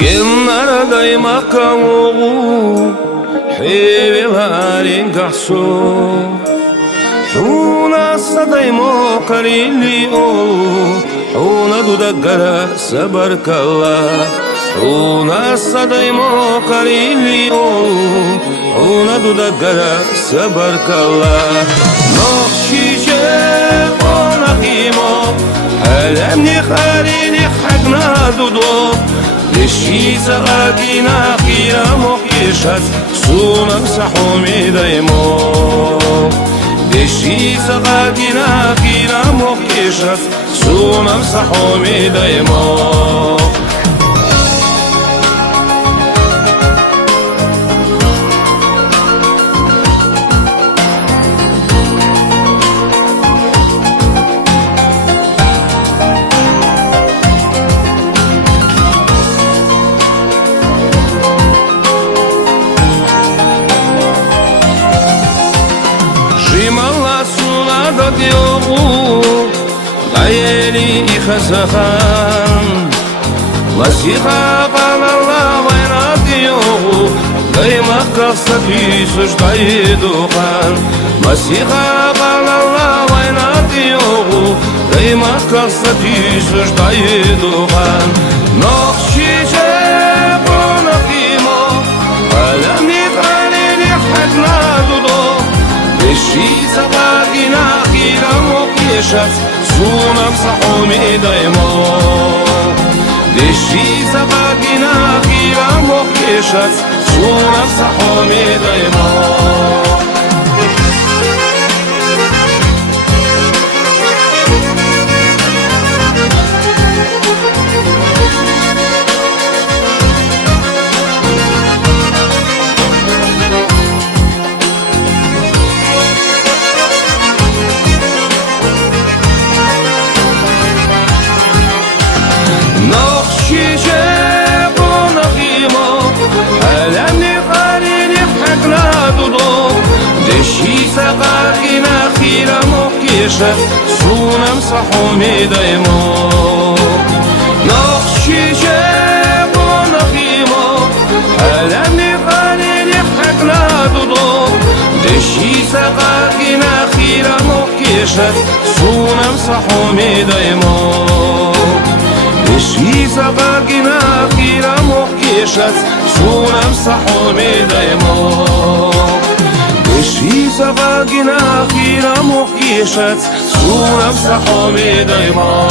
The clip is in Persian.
قلنا دايما كوغو حيبي غارين كحسو حونا صدايمو قريلي حونا دودقلا سبرك الله حونا صدايمو قريلي حونا دودقلا سبرك الله نخشي شاقونا خيمو ألمني خاريني حقنا دودو دشي سغاقينا خيرا مقيشت سونا مسحومي دايمو دشي سغاقينا خيرا مقيشت سونا مسحومي دايمو ديوغو غيري خسخان مسيخا قال الله وين ديوغو دايما قصتي سجدي دوخان مسيخا قال الله وين ديوغو دايما قصتي سجدي دوخان نخشي جابو نقيمو ألمي قاليني حقنا دودو بشي سقاقنا سونا مسحومي دايمو دشي سقاقنا خيرا مقيشت سونا مسحومي دايمو سقاقنا خيرا مقيشت سونا مسحومي دايمو نخشي جابو نخيمو ألمي قاليني حقنا دودو دشي سقاقنا خيرا مقيشت سونا مسحومي دايمو دشي سقاقنا خيرا مقيشت سونا مسحومي دايمو دشي سقاقنا خيرا مقيشت سونا مسحومي دايمو